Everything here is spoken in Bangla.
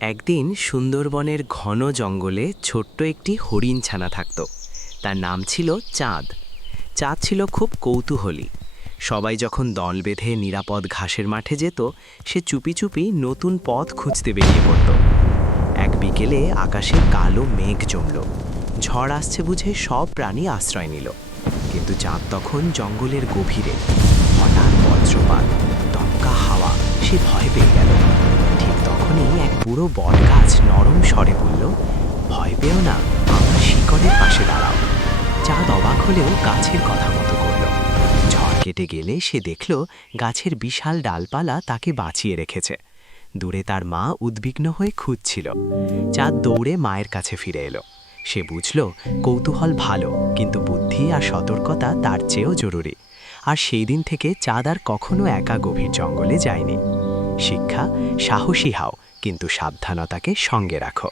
একদিন সুন্দরবনের ঘন জঙ্গলে ছোট্ট একটি হরিণ ছানা থাকত। তার নাম ছিল চাঁদ। চাঁদ ছিল খুব কৌতূহলী। সবাই যখন দল বেঁধে নিরাপদ ঘাসের মাঠে যেত, সে চুপি চুপি নতুন পথ খুঁজতে বেরিয়ে পড়ত। এক বিকেলে আকাশে কালো মেঘ জমল। ঝড় আসছে বুঝে সব প্রাণী আশ্রয় নিল। কিন্তু চাঁদ তখন জঙ্গলের গভীরে। হঠাৎ বজ্রপাত, দমকা হাওয়া, সে ভয় পেয়ে গেল। ঠিক তখনই এক বুড়ো বটগাছ নরম স্বরে বলল, ভয় পেও না, আমার শিকড়ের পাশে দাঁড়াও। চাঁদ অবাক হলেও গাছের কথা মতো করল। ঝড় কেটে গেলে সে দেখল গাছের বিশাল ডালপালা তাকে বাঁচিয়ে রেখেছে। দূরে তার মা উদ্বিগ্ন হয়ে খুঁজছিল। চাঁদ দৌড়ে মায়ের কাছে ফিরে এলো। সে বুঝল কৌতূহল ভালো, কিন্তু বুদ্ধি আর সতর্কতা তার চেয়েও জরুরি। আর সেই দিন থেকে চাঁদ আর কখনো একা গভীর জঙ্গলে যায়নি। শিক্ষা: সাহসী হও, কিন্তু সাবধানতাকে সঙ্গে রাখো।